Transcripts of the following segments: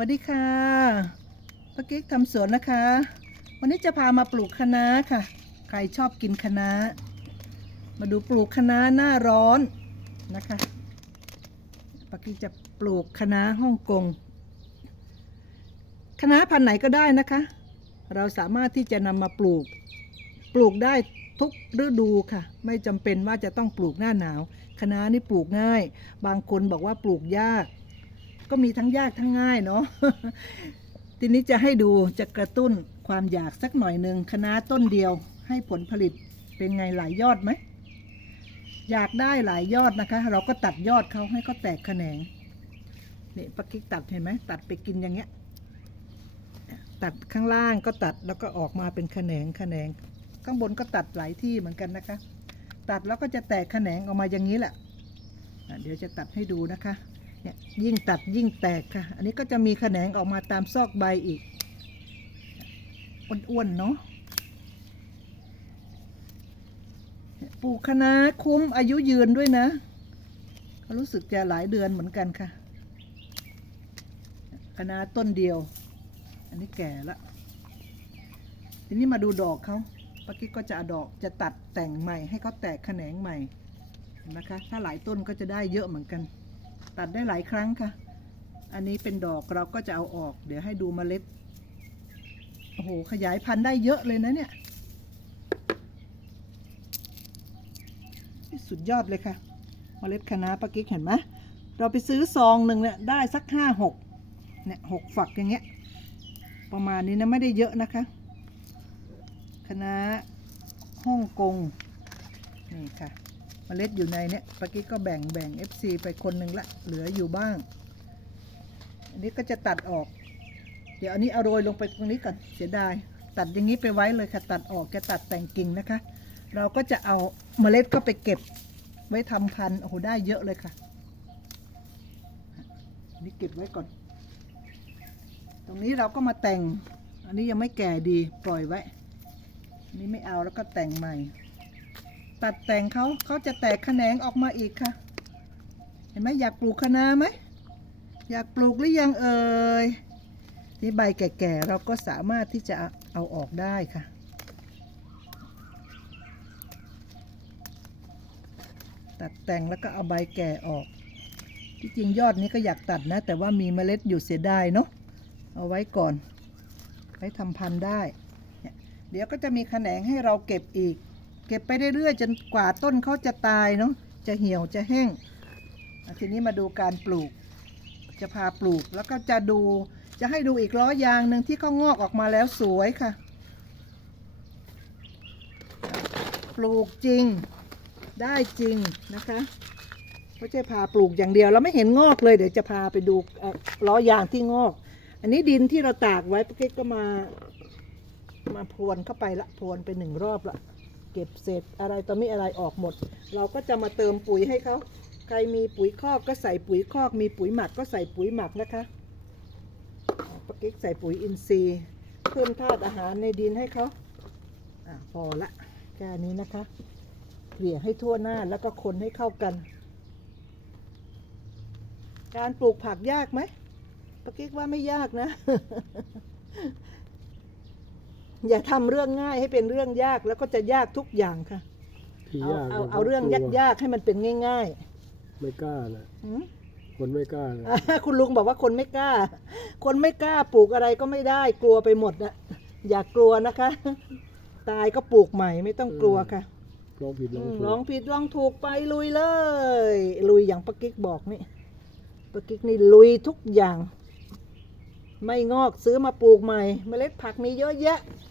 วัสดีค่ะป้ากิ๊กทำสวนนะคะ วันนี้จะพามาปลูกคะน้าค่ะ ใครชอบกินคะน้า มาดูปลูกคะน้าหน้าร้อนนะคะป้ากิ๊กจะปลูกคะน้าฮ่องกงคะน้าพันธุ์ไหนก็ได้นะคะ เราสามารถที่จะนำมาปลูก ปลูกได้ทุกฤดูค่ะ ไม่จำเป็นว่าจะต้องปลูกหน้าหนาวคะน้านี่ปลูกง่าย บางคนบอกว่าปลูกยาก ก็มีทั้งยากทั้งง่ายเนาะทีนี้จะให้ดูจะกระตุ้นความอยากสักหน่อยหนึ่งคณะต้นเดียว ให้ผลผลิตเป็นไงหลายยอดไหมอยากได้หลายยอดนะคะ เราก็ตัดยอดเขาให้เขาแตกแขนงนี่ปักกิ๊กตัดเห็นไหมตัดไปกินอย่างเงี้ย ตัดข้างล่างก็ตัดแล้วก็ออกมาเป็นแขนงแขนง ข้างบนก็ตัดหลายที่เหมือนกันนะคะ ตัดแล้วก็จะแตกแขนงออกมาอย่างนี้แหละเดี๋ยวจะตัดให้ดูนะคะ เนี่ยยิ่งตัดยิ่งแตกค่ะ อันนี้ก็จะมีแขนงออกมาตามซอกใบอีก อ้วนๆเนาะปลูกคะน้าคุ้มอายุยืนด้วยนะ รู้สึกจะหลายเดือนเหมือนกันค่ะคะน้าต้นเดียว อันนี้แก่ละทีนี้มาดูดอกเขาปากิ๊กก็จะอดอกจะตัดแต่งใหม่ให้เขาแตกแขนงใหม่นะคะ ถ้าหลายต้นก็จะได้เยอะเหมือนกัน ตัดได้หลายครั้งค่ะ อันนี้เป็นดอกเราก็จะเอาออก เดี๋ยวให้ดูเมล็ด โอ้โห ขยายพันธุ์ได้เยอะเลยนะเนี่ย สุดยอดเลยค่ะเมล็ดคะน้าปากิ๊กเห็นไหมเราไปซื้อซองหนึ่งเนี่ยได้สักห้าหกเนี่ยหกฝักอย่างเงี้ย ประมาณนี้นะไม่ได้เยอะนะคะคณะฮ่องกงนี่ค่ะ เมล็ดอยู่ในเนี้ยปกี้ก็แบ่งแบ่ง FC ไปคนหนึ่งละ เหลืออยู่บ้าง อันนี้ก็จะตัดออก เดี๋ยวอันนี้เอาโรยลงไปตรงนี้ก่อนเสียดาย ตัดอย่างนี้ไปไว้เลยค่ะ ตัดออกจะตัดแต่งกิ่งนะคะ เราก็จะเอาเมล็ดเข้าไปเก็บ ไว้ทำพันธุ์โอ้โหได้เยอะเลยค่ะนนี้เก็บไว้ก่อน ตรงนี้เราก็มาแต่ง อันนี้ยังไม่แก่ดีปล่อยไว้นนี้ไม่เอาแล้วก็แต่งใหม่ ตัดแต่งเขาเขาจะแตกแขนงออกมาอีกค่ะ เห็นไหมอยากปลูกคะน้าไหมอยากปลูกหรือยังเอ่ยนี่ใบแก่ๆเราก็สามารถที่จะเอาออกได้ค่ะ ตัดแต่งแล้วก็เอาใบแก่ออก ที่จริงยอดนี้ก็อยากตัดนะ แต่ว่ามีเมล็ดอยู่เสียดายเนาะเอาไว้ก่อนไว้ทำพันธุ์ได้เนี่ยเดี๋ยวก็จะมีแขนงให้เราเก็บอีก เก็บไปเรื่อยๆจนกว่าต้นเขาจะตายเนาะจะเหี่ยวจะแห้งทีนี้มาดูการปลูก จะพาปลูกแล้วก็จะดูจะให้ดูอีกล้อยางหนึ่งที่เขางอกออกมาแล้วสวยค่ะ ปลูกจริงได้จริงนะคะไม่ใช่พาปลูกอย่างเดียวแล้วไม่เห็นงอกเลยเดี๋ยวจะพาไปดูอ่อล้อยางที่งอก อันนี้ดินที่เราตากไว้ปากิ๊กก็มามาพรวนเข้าไปละพรวนไปหนึ่งรอบละ ก็บเศษอะไรต่อมีอะไรออกหมด เราก็จะมาเติมปุ๋ยให้เขาใครมีปุ๋ยคอกก็ใส่ปุ๋ยคอก มีปุ๋ยหมักก็ใส่ปุ๋ยหมักนะคะปากิ๊กใส่ปุ๋ยอินทรีย์เพิ่มธาตุอาหารในดินให้เขาอพอละแค่นี้นะคะเกลี่ยให้ทั่วหน้าแล้วก็คนให้เข้ากัน การปลูกผักยากไหมปากิ๊กว่าไม่ยากนะ อย่าทำเรื่องง่ายให้เป็นเรื่องยากแล้วก็จะยากทุกอย่างค่ะที่เอายากเอานะเอาเรื่องกลัวยากๆให้มันเป็นง่ายไม่กล้านะๆหืม คนไม่กล้านะ คุณลุงบอกว่าคนไม่กล้า คนไม่กล้าปลูกอะไรก็ไม่ได้ กลัวไปหมดนะอย่ากลัวนะคะ ตายก็ปลูกใหม่ไม่ต้องกลัวค่ะ ลองผิดลองอืมถูก ลองผิดลองถูกไปลุยเลย ลุยอย่างปากิ๊กบอกนี่ปากิ๊กนี่ลุยทุกอย่าง ไม่งอกซื้อมาปลูกใหม่ เมล็ดผักมีเยอะแยะอ่า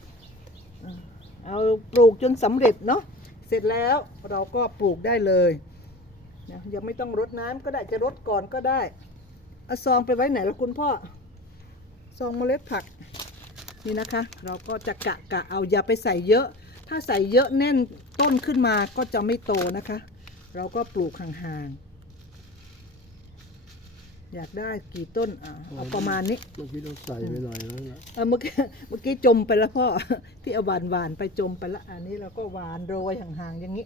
เอาปลูกจนสำเร็จเนาะเสร็จแล้วเราก็ปลูกได้เลยนะยังไม่ต้องรดน้ำก็ได้จะรดก่อนก็ได้เอาซองไปไว้ไหนล้วคุณพ่อซองเมล็ดผักนี่นะคะ เราก็จะกะกะเอาอย่าไปใส่เยอะ ถ้าใส่เยอะแน่นต้นขึ้นมาก็จะไม่โตนะคะ เราก็ปลูกห่างๆ อยากได้กี่ต้นอะเอาประมาณนี้เมื่อกี้ต้องใส่ไปหน่อยแล้วนะเออเมื่อกี้เมื่อกี้จมไปแล้วพ่อ ที่เอาหวานหวานๆไปจมไปแล้วอันนี้เราก็หวานโรยห่างๆอย่างนี้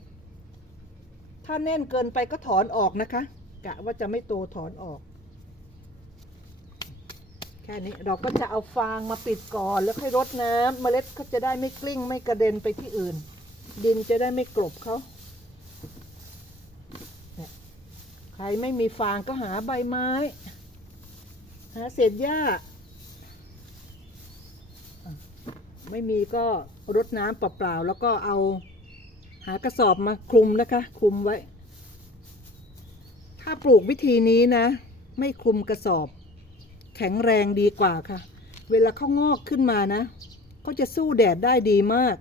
ถ้าแน่นเกินไปก็ถอนออกนะคะ กะว่าจะไม่โตถอนออก แค่นี้เราก็จะเอาฟางมาปิดก่อนแล้วค่อยรดน้ำเมล็ดก็จะได้ไม่กลิ้งไม่กระเด็นไปที่อื่น ดินจะได้ไม่กลบเขาเนี่ยใค รไม่มีฟางก็หาใบไม้ หาเศษหญ้า ไม่มีก็รดน้ำเปล่าๆแล้วก็เอาหากระสอบมาคลุมนะคะ คลุมไว้ ถ้าปลูกวิธีนี้นะ ไม่คลุมกระสอบ แข็งแรงดีกว่าค่ะ เวลาเขางอกขึ้นมานะเขาจะสู้แดดได้ดีมาก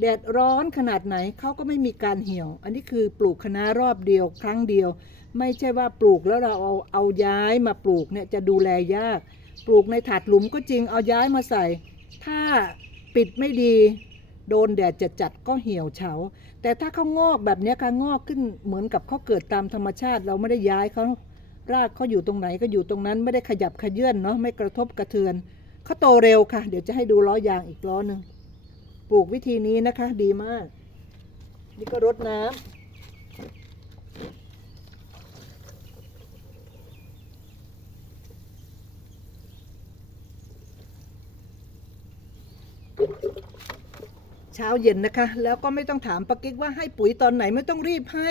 แดดร้อนขนาดไหนเขาก็ไม่มีการเหี่ยว อันนี้คือปลูกคะน้ารอบเดียว ครั้งเดียว ไม่ใช่ว่าปลูกแล้วเราเอาเอาย้ายมาปลูกเนี่ยจะดูแลยาก ปลูกในถาดหลุมก็จริงเอาย้ายมาใส่ ถ้าปิดไม่ดี โดนแดดจัดจัดๆก็เหี่ยวเฉา แต่ถ้าเขางอกแบบนี้ค่ะงอกขึ้นเหมือนกับเขาเกิดตามธรรมชาติ เราไม่ได้ย้ายเขารากเขาอยู่ตรงไหนก็อยู่ตรงนั้นไม่ได้ขยับขยื่นเนาะไม่กระทบกระเทือนเขาโตเร็วค่ะ เดี๋ยวจะให้ดูล้อยางอีกล้อหนึ่งปลูกวิธีนี้นะคะดีมาก นี่ก็รดน้ำ เช้าเย็นนะคะ แล้วก็ไม่ต้องถามปากิ๊กว่าให้ปุ๋ยตอนไหนไม่ต้องรีบให้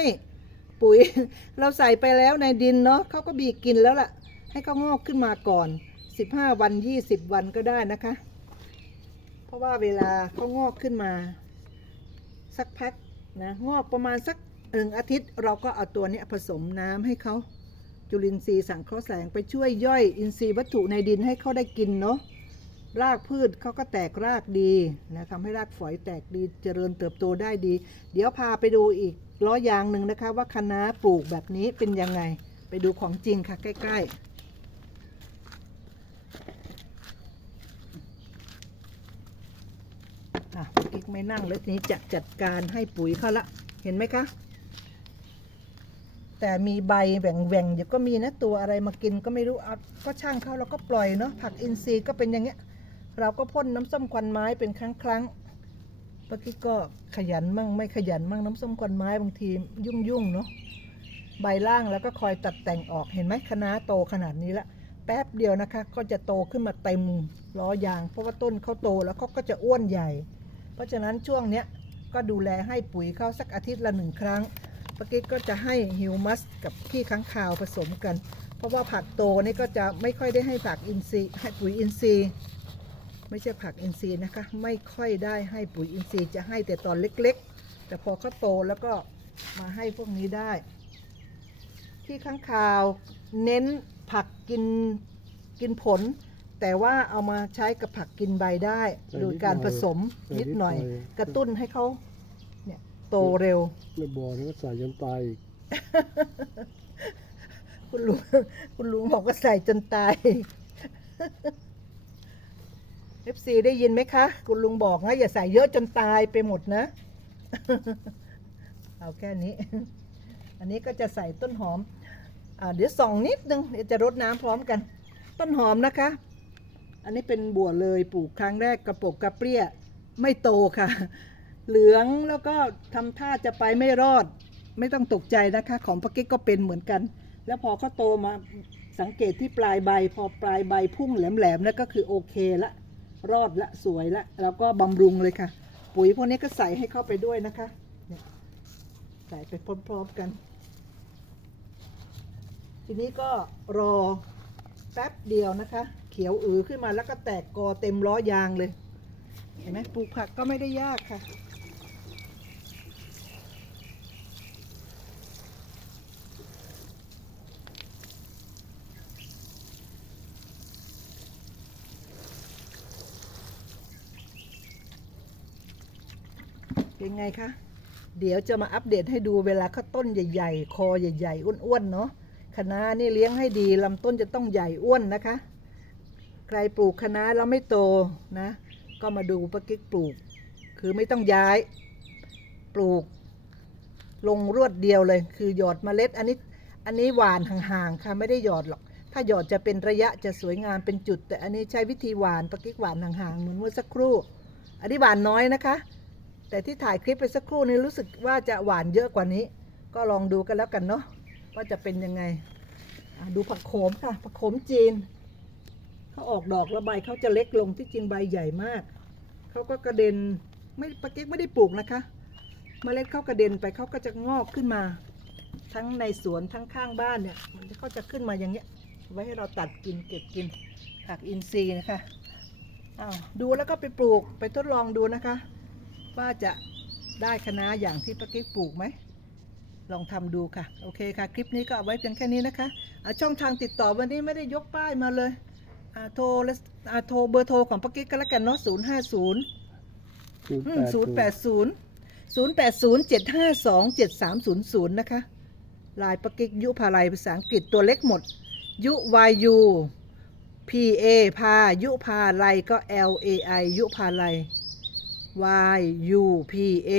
ปุ๋ยเราใส่ไปแล้วในดินเนาะเขาก็บีกินแล้วล่ะ ให้เขางอกขึ้นมาก่อน 15 วัน 20 วันก็ได้นะคะ เพราะว่าเวลาเขางอกขึ้นมา สักพักนะงอกประมาณสักหนึ่งอาทิตย์เราก็เอาตัวนี้ผสมน้ำให้เขาจุลินทรีย์สังเคราะห์แสงไปช่วยย่อยอินทรีย์วัตถุในดินให้เขาได้กินเนาะ รากพืชเขาก็แตกรากดีนะทำให้รากฝอยแตกดีเจริญเติบโตได้ดี เดี๋ยวพาไปดูอีกล้อยางหนึ่งนะคะ ว่าคะน้าปลูกแบบนี้เป็นยังไง ไปดูของจริงค่ะใกล้ ๆอะกิ๊กไม่นั่งแล้วทีนี้จะจัดการให้ปุ๋ยเขาละ เห็นไหมคะ แต่มีใบแหว่งๆเดี๋ยวก็มีนะตัวอะไรมากินก็ไม่รู้เอาก็ช่างเขาเราก็ปล่อยเนาะผักอินทรีย์ก็เป็นอย่างเงี้ย เราก็พ่นน้ำส้มควันไม้เป็นครั้งครั้งๆเมื่อกี้ก็ขยันมั่งไม่ขยันมั่งน้ำส้มควันไม้บางทียุ่งยุ่งเนาะใบล่างแล้วก็คอยตัดแต่งออกเห็นไหมคณะโตขนาดนี้ละแป๊บเดียวนะคะ ก็จะโตขึ้นมาเต็มล้อยาง เพราะว่าต้นเขาโตแล้วเขาก็จะอ้วนใหญ่ เพราะฉะนั้นช่วงเนี้ยก็ดูแลให้ปุ๋ยเขาสักอาทิตย์ละหนึ่งครั้งปากิ๊กก็จะให้ฮิวมัสกับขี้ค้างคาวผสมกัน เพราะว่าผักโตนี่ก็จะไม่ค่อยได้ให้ผักอินทรีย์ให้ปุ๋ยอินทรีย์ ไม่ใช่ผักอินทรีย์นะคะ ไม่ค่อยได้ให้ปุ๋ยอินทรีย์จะให้แต่ตอนเล็กๆ แต่พอเขาโตแล้วก็มาให้พวกนี้ได้ขี้ค้างคาวเน้นผักกินกินผล แต่ว่าเอามาใช้กับผักกินใบได้โดยการผสมนิดหน่อย กระตุ้นให้เขาเนี่ยโตเร็วไม่บอกนะก็ใส่จนตายอีกคุณลุงคุณลุงบอกว่าใส่จนตาย เอฟซีได้ยินไหมคะ คุณลุงบอกนะอย่าใส่เยอะจนตายไปหมดนะ เอาแค่นี้ อันนี้ก็จะใส่ต้นหอมอเดี๋ยวส่องนิดนึงเดี๋ยวจะรดน้ำพร้อมกัน ต้นหอมนะคะ อันนี้เป็นบัวเลยปลูกครั้งแรกกระปกกระเปรี้ยไม่โตค่ะ เหลืองแล้วก็ทำท่าจะไปไม่รอด ไม่ต้องตกใจนะคะ ของปากิ๊กก็เป็นเหมือนกัน แล้วพอเขาโตมาสังเกตที่ปลายใบ พอปลายใบพุ่งแหลมๆนั่นก็คือโอเคละ รอดละสวยละแล้วก็บำรุงเลยค่ะ ปุ๋ยพวกนี้ก็ใส่ให้เข้าไปด้วยนะคะเนี่ยใส่ไปพร้อมๆกัน ทีนี้ก็รอแป๊บเดียวนะคะ เขียวอือขึ้นมาแล้วก็แตกกอเต็มล้อยางเลย เห็นไหมปลูกผักก็ไม่ได้ยากค่ะ เป็นไงคะ เดี๋ยวจะมาอัปเดตให้ดูเวลาเขาต้นใหญ่ ๆ คอใหญ่ ๆ อ้วนๆเนาะคะน้านี่เลี้ยงให้ดีลำต้นจะต้องใหญ่อ้วนนะคะ ใครปลูกคะน้าแล้วไม่โตนะ ก็มาดูปากิ๊กปลูก คือไม่ต้องย้าย ปลูก ลงรวดเดียวเลย คือหยอดเมล็ด อันนี้ อันนี้หวานห่างๆค่ะไม่ได้หยอดหรอก ถ้าหยอดจะเป็นระยะจะสวยงามเป็นจุด แต่อันนี้ใช้วิธีหวานปากิ๊กหวานห่างๆเหมือนเมื่อสักครู่ อันนี้หวานน้อยนะคะ แต่ที่ถ่ายคลิปไปสักครู่นี้รู้สึกว่าจะหวานเยอะกว่านี้ ก็ลองดูกันแล้วกันเนาะว่าจะเป็นยังไงดูผักโขมค่ะ ผักโขมจีนเขาออกดอกแล้วใบเขาจะเล็กลงที่จริงใบใหญ่มากเขาก็กระเด็นไม่ปะเก๊กไม่ได้ปลูกนะคะเมล็ดเขากระเด็นไปเขาก็จะงอกขึ้นมา ทั้งในสวนทั้งข้างบ้านเนี่ยมันก็จะขึ้นมาอย่างเงี้ย ไว้ให้เราตัดกินเก็บกินผักอินทรีย์นะคะอ้าวดูแล้วก็ไปปลูกไปทดลองดูนะคะ ว่าจะได้คะน้าอย่างที่ป้ากิ๊กปลูกไหม ลองทำดูค่ะ โอเคค่ะ คลิปนี้ก็เอาไว้เพียงแค่นี้นะคะอะช่องทางติดต่อวันนี้ไม่ได้ยกป้ายมาเลยอ่าโทรและอ่าโทรเบอร์โทรของป้ากิ๊กก็แล้วกันเนาะศูนย์ห้าศูนย์ศูนย์แปดศูนย์ศูนย์แปดศูนย์เจ็ดห้าสองเจ็ดสามศูนย์ศูนย์นะคะลายปะกิกยุพาลัยภาษาอังกฤษตัวเล็กหมด ยุวายู P A พายุพาลัยก็ L A I ยุพาลัย Y U P A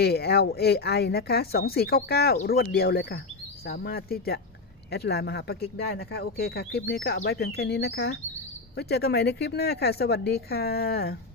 L A I นะคะ 2499 รวดเดียวเลยค่ะ สามารถที่จะแอดไลน์มาหาปากิกได้นะคะ โอเคค่ะ คลิปนี้ก็เอาไว้เพียงแค่นี้นะคะ ไว้เจอกันใหม่ในคลิปหน้าค่ะ สวัสดีค่ะ